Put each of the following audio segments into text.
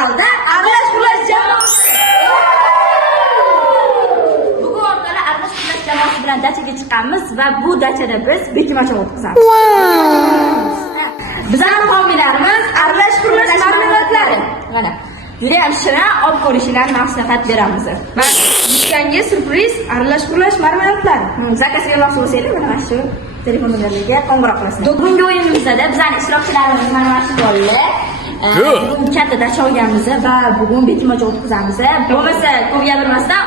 kanalida Aralash-Qulash jamoasi. Bugun orqali Aralash-Qulash jamoasi bilan dachaga chiqamiz va bu dachada biz bekimacha o'tkazamiz. Bizning homiylarimiz Aralash-Qulash marmelatlari. Mana judayam shirin olib ko'rishinglarni maslahat beramiz. Va yutganga surpriz Aralash-Qulash marmelatlari. Zakazga mo'lov bo'lsanglar mana shu telefon nomeriga qo'ng'iroq qilasizlar. Bugungi o'yinimizda bizning ishtirokchilarimiz mana shu bolalar. Bugun katta dacha olganmiz va bugun bekimacha o'tkazamiz. Bo'lmasa ko'p gapirmasdan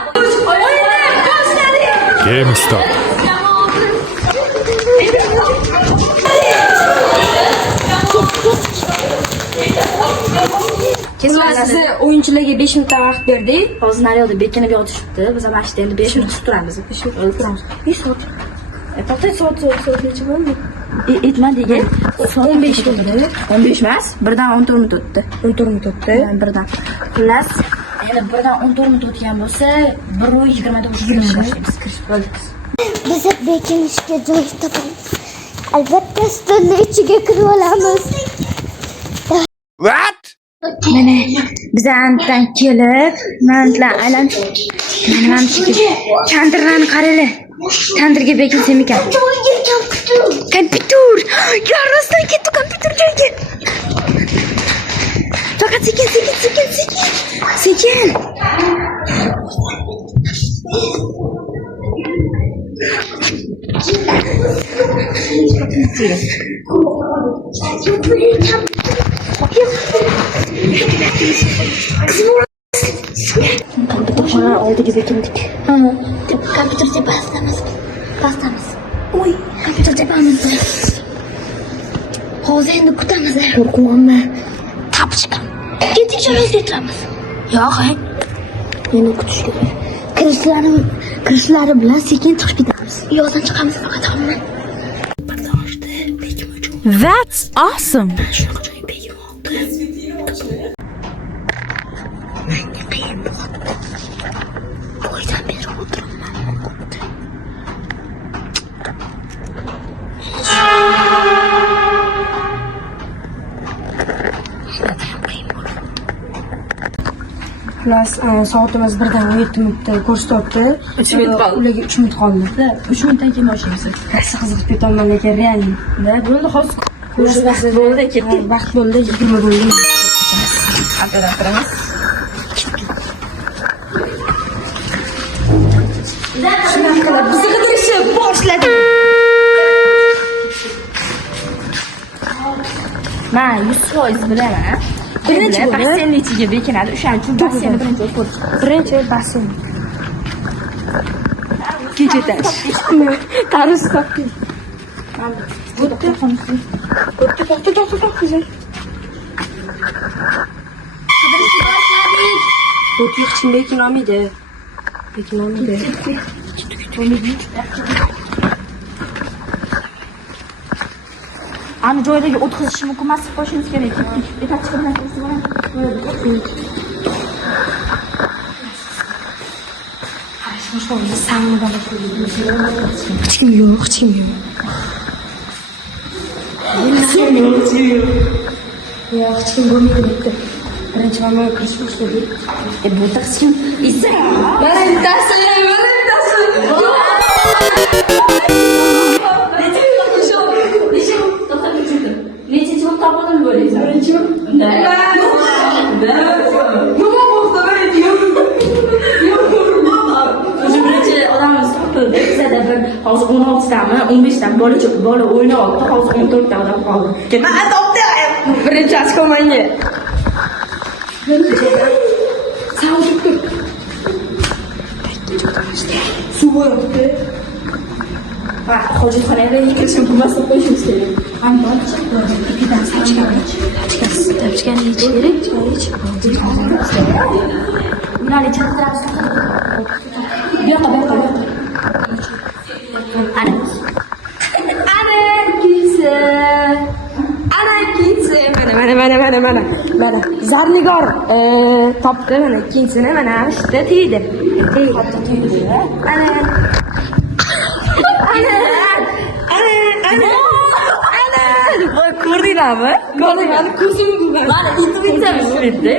o'yinni boshladik. Game start. Kesilasi o'yinchilarga 5 minut vaqt berdik. Hozir naryoqda bekinib yotishibdi. Biz ham ashta endi 5 minut kutib turamiz. 5 minut turamiz. 5 soat. To'xtay soat necha bo'ldi? Aytma degan. 15 bo'ldi. 15 emas, birdan 14 minut o'tdi. 14 minut o'tdi. Birdan. Xullas, endi birdan 14 minut o'tgan bo'lsa, 1:20 kirish bo'ldi. Biz bekinishga joy topamiz. Albatta stolni ichiga kirib olamiz. What? Mana biz andan kelib, manlar aylan. Mana tandirlarni qaranglar. Tandirga bekinsam ekan. Kompyuter. Yarasdan ketdi kompyuter joyga. Faqat sekin. Sekin. Kompyuter oldiga bekindik. Kompyuterga bastamiz. Oy, kompyuter tepamiz. Hozir endi kutamiz. Qo'rqyapman. Tapishqa. Ketdik joyimizga o'tiramiz. Yo'q, Endi kutish kerak. Kirishlari bilan sekin chiqib ketamiz. Yozdan chiqamiz faqat hamma. That's awesome. Boydan beri o'tiraman. Xullas, soatimiz 1:17 minutda ko'rsatyapti. 3 minut qoldi. Ularga 3 minut qoldi. 3 minutdan keyin boshlaymiz. Qaysi qiziqib ketaman lekin realni. Bo'ldi, hozir ko'rish vaqti bo'ldi, ketdik. Vaqt bo'ldi, 20 bo'ldi. Qayerdan turamiz? Shunaqa qilib bizni qidirishni boshladi. Men 100% bilaman. Birinchi bo'ldi. basseynning ichiga bekinadi. O'shaning uchun basseynni birinchi o'tib ko'rish. Birinchi basseyn. Kechetash. Tarix topdik. O'tdi. Bu hech kim bekin olmaydi. Ani joydagi o'tkazishni mumkin emas, qo'shimiz kerak. Yetakchi bilan ko'rsatib Hech kim yo'q. Yo'q, hech kim bo'lmaydi. Birinchi mamlaga kirish boshladik. bu taqsim esa Mana bittasi. nechinchi bo'lib topildim bo'laysan? Birinchi birinchi odamimiz topildi. Bizada bir hozir 16 tami, 15 tami bola o'ynayapti. Hozir 14 ta odam qoldi. Men topdim. Birinchi ochko menga. Suv yo'qdi. Va hojatxonaga kirishni bilmasdan qo'yishimiz kerak. Tapchkani yechish kerak. Ularni chaqiramiz. Bu yoqqa. Ana kiysi. Mana. Zarnigor topdi mana ikkinchisini mana shu yerda tegdi. Ana. Ko'rdingiz Ko'rdinglarmi? Mani ko'zim bilmaydi. Mana intuitsiyam ishlaydi.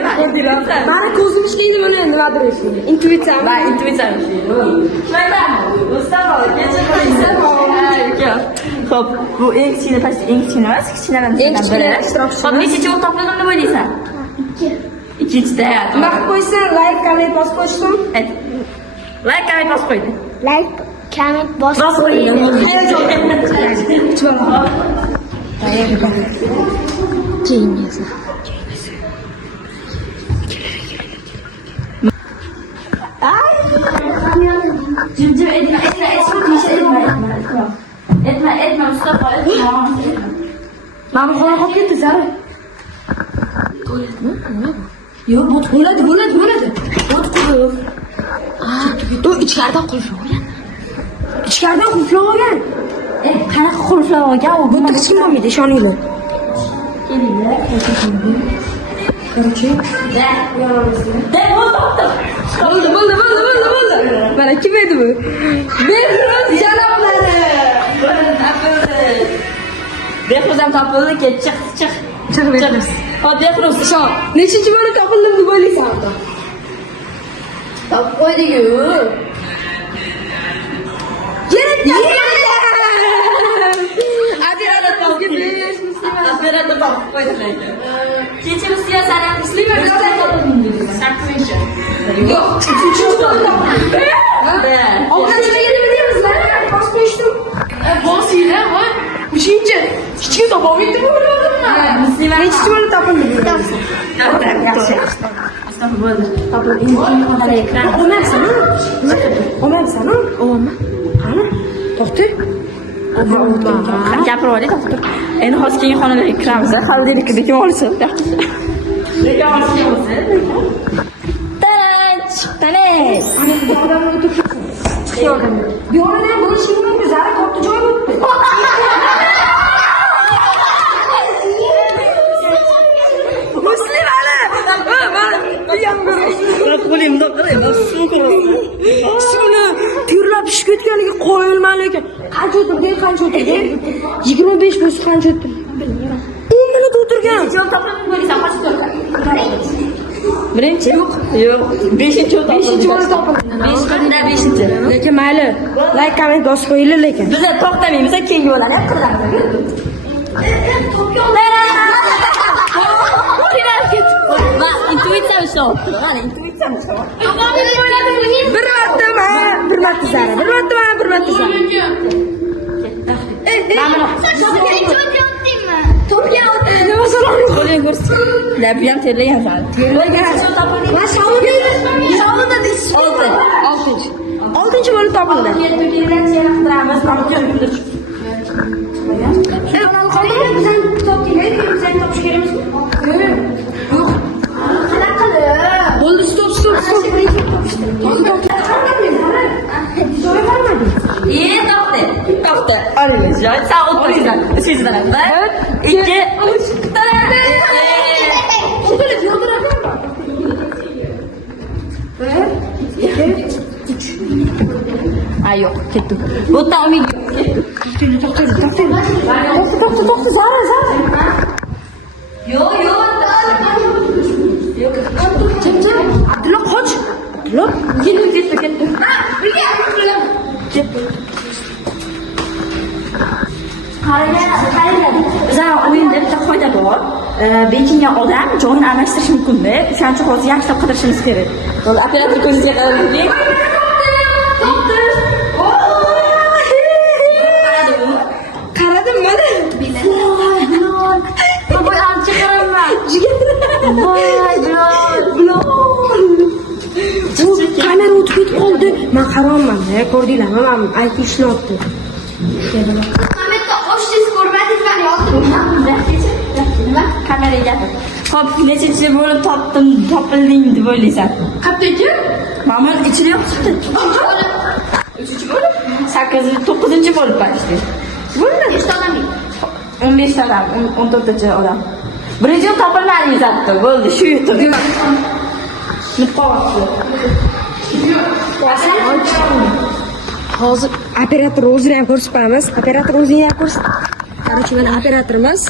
Mani ko'zim ishlaydi, buni nimadir ishlaydi. Intuitsiyam. Ben intuitsiyam ishlaydi. Tushunaymanmi? Mustafa, kecha qo'ysan. Xo'p, bu eng kichkina past, eng kichkina emas, kichkinadan Eng kichkina ishtirokchi. Xo'p, nechinchi o'q topildim deb o'ylaysan? 2. Ikkinchida. Nima qilib qo'ysin? Like, comment bosib qo'yishsin. Like, comment bosib qo'ydi. Like, comment, bosib Bosib qo'ying. Keyin yesa. Jim etme Mustafa etme. Mani xola qolib ketdi, Zara. Yo'q, bu bo'ladi. O't qo'yib. U ichkaridan qulflab olgan. Ichkaridan qulflab olgan. Qanaqa qulflab olgan u? Bunda hech kim bo'lmaydi, ishoninglar. Короче, bo'ldi. Mana kim edi bu? Behruz janoblari. Behruz ham topildi, ket chiq. Behruz. Hop, Behruz. Ishon. Nechinchi bo'lib topildim deb o'ylaysan? Topib qo'ydik-ku. Operator topib qo'ydi lekin. Kecha Rusiya sani Muslima bilan topildim. 8-chi. Yo'q, 3-chi topildim. Ovqatchiga nima deymizlar? Bosib qo'yishdim. Bosinglar, voy. 3-chi. Hech kim topolmaydi bu birodimlar. Muslima Nechinchi bo'lib topildim? yaxshi. Mustafa bo'ldi. Topildim. Xonada ekran. Olmayapsan? Olma. Qani? To'xta. Gapirib olaylik, to'xtab. Endi hozir keyin xonalarga kiramiz. Xolodilnikka bekam olsin. Bekam olsin. Tanach. Ana bu odamni o'tib ketsin. Bu yo'lda ham bo'lishi mumkin, Zara katta joy bo'libdi. Muslimani. Qo'limda qarang, suv ko'raman. Suvni terlab pishib ketganiga qo'yilman lekin. Qancha o'tirgan? 25 bo'lsa qancha o'tirdi? 10 minut o'tirgan. Jo'l topib qo'ysan, qochib turgan. Birinchi? Yo'q. 5-chi o'tib. 5-chi bo'lib topildi. 5-chi. Lekin mayli. Like, comment bosib qo'yinglar lekin. Biz to'xtamaymiz, keyingi yo'llarni ham qilamiz. Va intuitsiyam ishlayapti. Mana intuitsiyam ishlayapti. Bir marta Zara. Mana Nima so'rayapsiz? qo'ling ko'rsin. Labi ham terlagan hali. Va shovunda deysiz. 6-chi bo'lib topildi. Bo'ldi, stop. To'xta. Olingiz joy. Sağ o'tiringlar. Sizdan. 1, 2, 3. Ay yo'q, ketdim. Bu ta'min To'xta, Zara. Yo'q. Abdulla qoch. Abdulla. Ketdim. Qaranglar. Bizlar o'yinda bitta qoida bor. Bekingan odam jonini almashtirishi mumkin-da. O'shaning uchun hozir yaxshilab qidirishimiz kerak. Bo'ldi, operator ko'zingizga qaraylik. Qaradim mana. Voy, ancha qaraman. Voy, Bilol. Kamera o'tib ketib qoldi. Men qaramman, ko'rdinglarmi? Men aytishni otdi. Kameraga gapir. Xo'p, nechinchi bo'lib topilding deb o'ylaysan? Qayerda? Mana ichida yo'q chiqdi. 3-chi bo'lib? 9-chi bo'lib qolishdi. Bo'ldi. 15 ta odam, 14-chi odam. Birinchi topilmadingiz hatto. Bo'ldi, shu yerda. Muqovasi. Hozir operator o'zini ham ko'rsatib qo'yamiz. Operator o'zini ham ko'rsat. Короче, mana operatorimiz.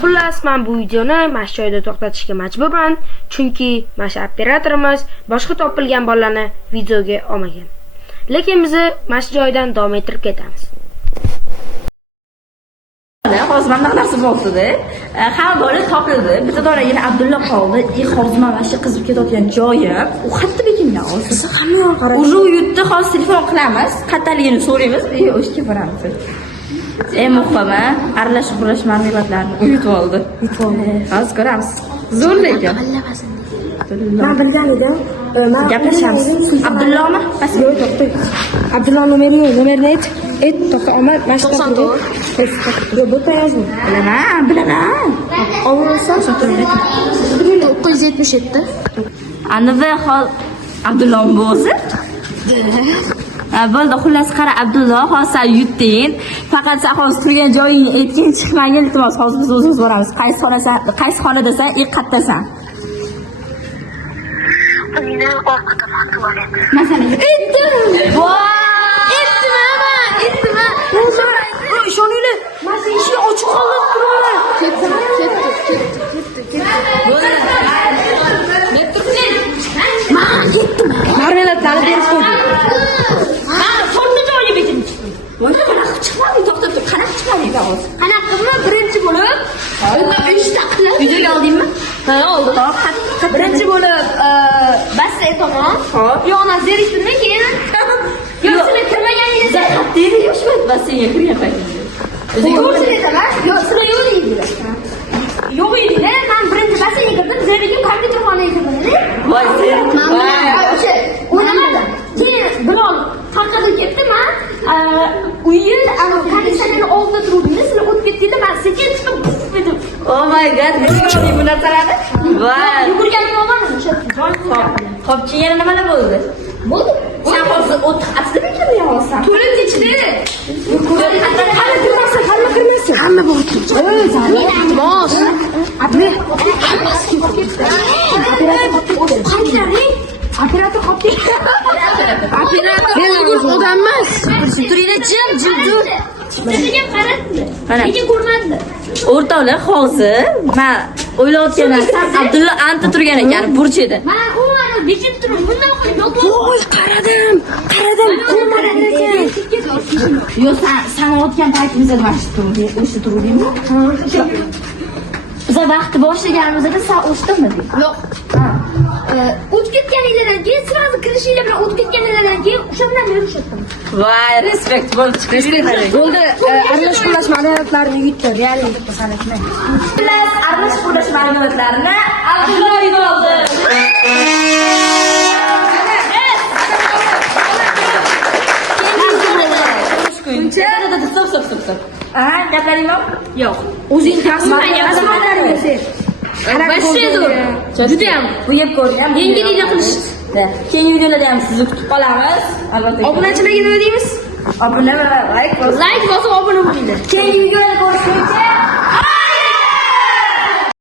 Xullas, men bu videoni mana shu joyda to'xtatishga majburman, chunki mana shu operatorimiz boshqa topilgan bolalarni videoga olmagan. Lekin biz mana shu joydan davom ettirib ketamiz. Hozir mana bunaqa narsa bo'ldi-da. Hamma bola topildi. Bitta donagina Abdulla qoldi. Hozir mana shu qizib ketayotgan joyim. U qayerda bekinda hozir? Hamma yoq qarab. Uje yutdi, hozir telefon qilamiz, qayerdaligini so'raymiz, o'shga boramiz. Muhimi, aralash-qurlash marmeladlarni uyutib oldi. Hozir ko'ramiz. Zo'r lekin. Men bilgan edim. Gaplashamiz. Abdullohmi? Yo'q, to'xta. Abdulloh nomerini ayt. To'xta, Omar, mana shu topdi. Yo'q, bu yozma. Bilaman. Olursan, so'tirib. 977. Anavi hol Abdullohmi bu o'zi? Bo'ldi, xullas qara Abdulloh, hozir sen yutding. Faqat sen hozir turgan joyingni aytgin, chiqmagin, iltimos. Hozir biz o'zimiz boramiz. Qaysi xonadasan, qayerdasan? Masalan, aytdim. Ishoninglar, men sen eshik ochiq qoldi turibman. Ketdi. Marmeladlarni berib qo'ydim. So'nggi joyi bekin. Voy, qanaqa chiqmadi, to'xtab tur, qanaqa chiqmadi hozir. Qanaqami birinchi bo'lib, undan 3 ta qilib videoga oldingmi? Ha, oldim. Birinchi bo'lib, Basra tomon. Hop. Yo'qna zerikdimmi keyin? Yo'q, sizlar kirmaganingizda qattiq yoshmat Basraga kirgan paytingizda. O'zingiz aytaman, yo'q, sizlar yo'q edinglar. Yo'q edinglar, men birinchi Basraga kirdim, zerikim kompyuter xonaga kirdim. Voy, zerik. O'sha o'ynamadim. Keyin Bilol taqirib ketdi, men uyi konditsionerni oldida turuvdim, sizlar o'tib ketdinglar, men sekin chiqib dedim. Oh my god, nega bu narsalarni? Voy, yugurganim bo'lmadi o'sha joy. Xo'p, keyin nimalar bo'ldi? Bo'ldi. Sen hozir o'tib asliga hozir. To'lib ichdi. Qani kirmasin, hamma kirmasin. Hamma bor. Bosh. Abli. Operator qopdi. Men odam emas. Turinglar, jim tur. Sizga qaradi. Lekin ko'rmadi. O'rtoqlar, hozir men o'ylayotgan narsam Abdulla anta turgan ekan burchida. Men u mana bekib turib, bundan qo'yib Voy, qaradim. Ko'rmadim ekan. Yo'q, sen o'tgan paytimizda mana shu turdi, o'sha turdingmi? Biz vaqtni boshlaganimizda sen o'shdingmi? Yo'q. O'tib ketganinglardan keyin, sirasi kirishinglar bilan o'tib ketganinglardan keyin o'sha bilan yurishdim. Voy, respekt bo'lib chiqishdi. Bo'ldi, aralash-qurlash ma'lumotlarni yutdi, reallik sanatni. Biz aralash-qurlash ma'lumotlarini Abdulloh yutib oldi. Stop. Gaplaring yo'q? Yo'q. O'zing tasmalaring. Juda ham bu yeb ko'rgan. Yengillikda qilishdi. Keyingi videolarda ham sizni kutib qolamiz. Albatta. Obunachilarga nima deymiz? Obuna va like bosib obuna bo'linglar. Keyingi videoda ko'rishguncha